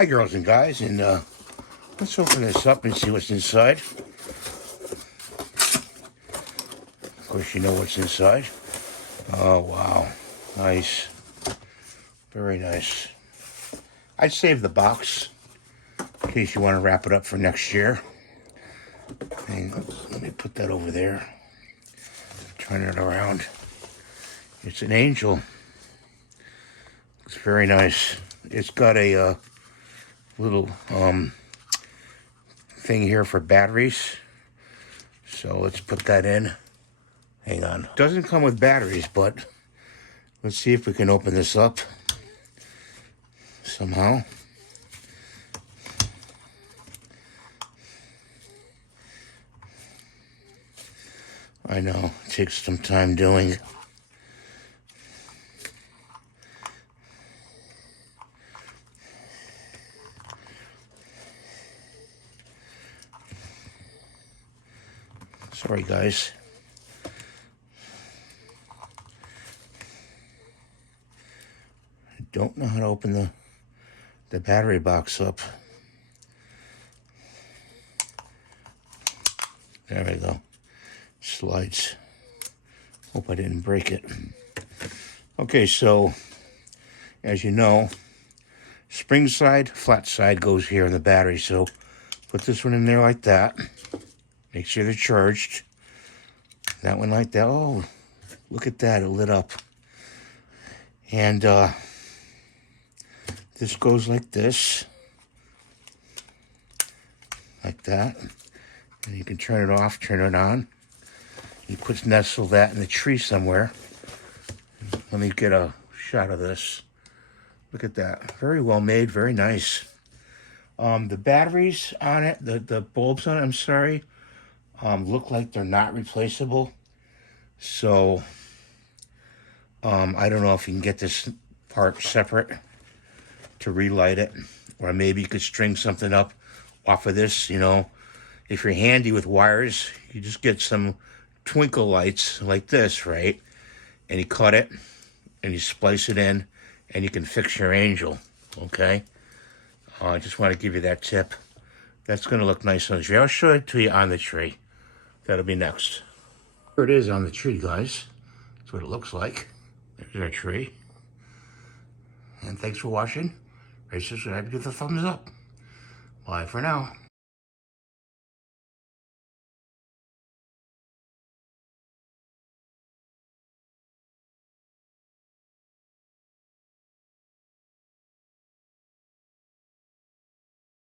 Hi girls and guys, and let's open this up and see what's inside. Of course you know what's inside. Oh wow, nice, very nice. I'd save the box in case you want to wrap it up for next year. And let me put that over there, turn it around. It's an angel. It's very nice. It's got a little thing here for batteries, so let's put that in. Hang on. Doesn't come with batteries, but let's see if we can open this up somehow. I know, it takes some time doing. Sorry, guys. I don't know how to open the battery box up. There we go. Slides. Hope I didn't break it. Okay, so as you know, spring side, flat side goes here in the battery. So put this one in there like that. Make sure they're charged. That one like that. Oh, look at that. It lit up. And this goes like this. Like that. And you can turn it off, turn it on. You could nestle that in the tree somewhere. Let me get a shot of this. Look at that. Very well made, very nice. The batteries on it, the bulbs on it, I'm sorry, look like they're not replaceable. So, I don't know if you can get this part separate to relight it. Or maybe you could string something up off of this, you know. If you're handy with wires, you just get some twinkle lights like this, right? And you cut it, and you splice it in, and you can fix your angel, okay? I just want to give you that tip. That's going to look nice on the tree. I'll show it to you on the tree. That'll be next. Here it is on the tree, guys. That's what it looks like. There's our tree. And thanks for watching. Rate, subscribe, give the thumbs up. Bye for now.